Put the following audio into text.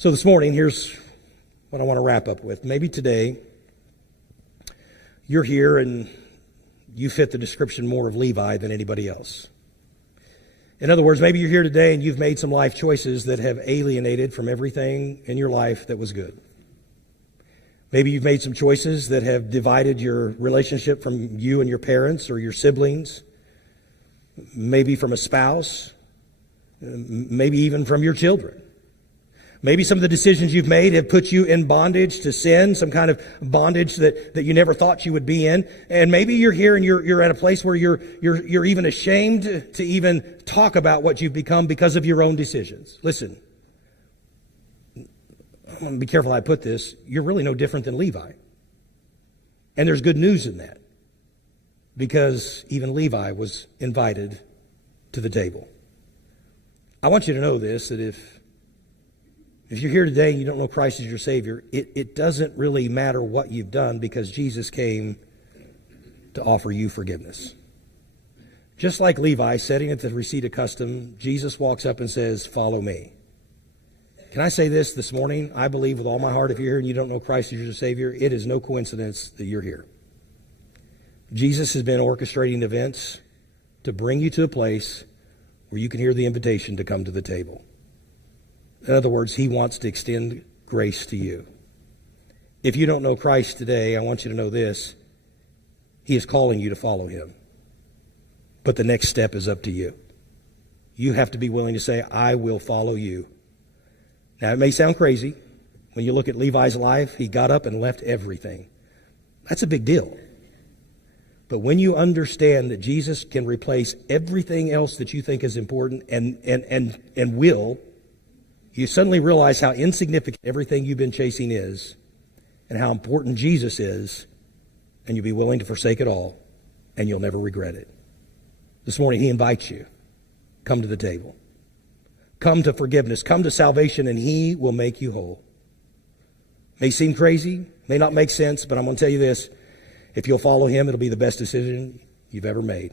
So this morning, here's what I want to wrap up with. Maybe today, you're here and you fit the description more of Levi than anybody else. In other words, maybe you're here today and you've made some life choices that have alienated from everything in your life that was good. Maybe you've made some choices that have divided your relationship from you and your parents or your siblings, maybe from a spouse, maybe even from your children. Maybe some of the decisions you've made have put you in bondage to sin, some kind of bondage that you never thought you would be in. And maybe you're here and you're at a place where you're even ashamed to even talk about what you've become because of your own decisions. Listen, I'm going to be careful how I put this. You're really no different than Levi. And there's good news in that, because even Levi was invited to the table. I want you to know this, that if you're here today and you don't know Christ as your Savior, it doesn't really matter what you've done, because Jesus came to offer you forgiveness. Just like Levi sitting at the receipt of custom, Jesus walks up and says, "Follow me." Can I say this morning? I believe with all my heart, if you're here and you don't know Christ as your Savior, it is no coincidence that you're here. Jesus has been orchestrating events to bring you to a place where you can hear the invitation to come to the table. In other words, he wants to extend grace to you. If you don't know Christ today, I want you to know this. He is calling you to follow him. But the next step is up to you. You have to be willing to say, "I will follow you." Now, it may sound crazy. When you look at Levi's life, he got up and left everything. That's a big deal. But when you understand that Jesus can replace everything else that you think is important and will, you suddenly realize how insignificant everything you've been chasing is and how important Jesus is, and you'll be willing to forsake it all, and you'll never regret it. This morning, he invites you. Come to the table. Come to forgiveness. Come to salvation, and he will make you whole. May seem crazy, may not make sense, but I'm going to tell you this. If you'll follow him, it'll be the best decision you've ever made.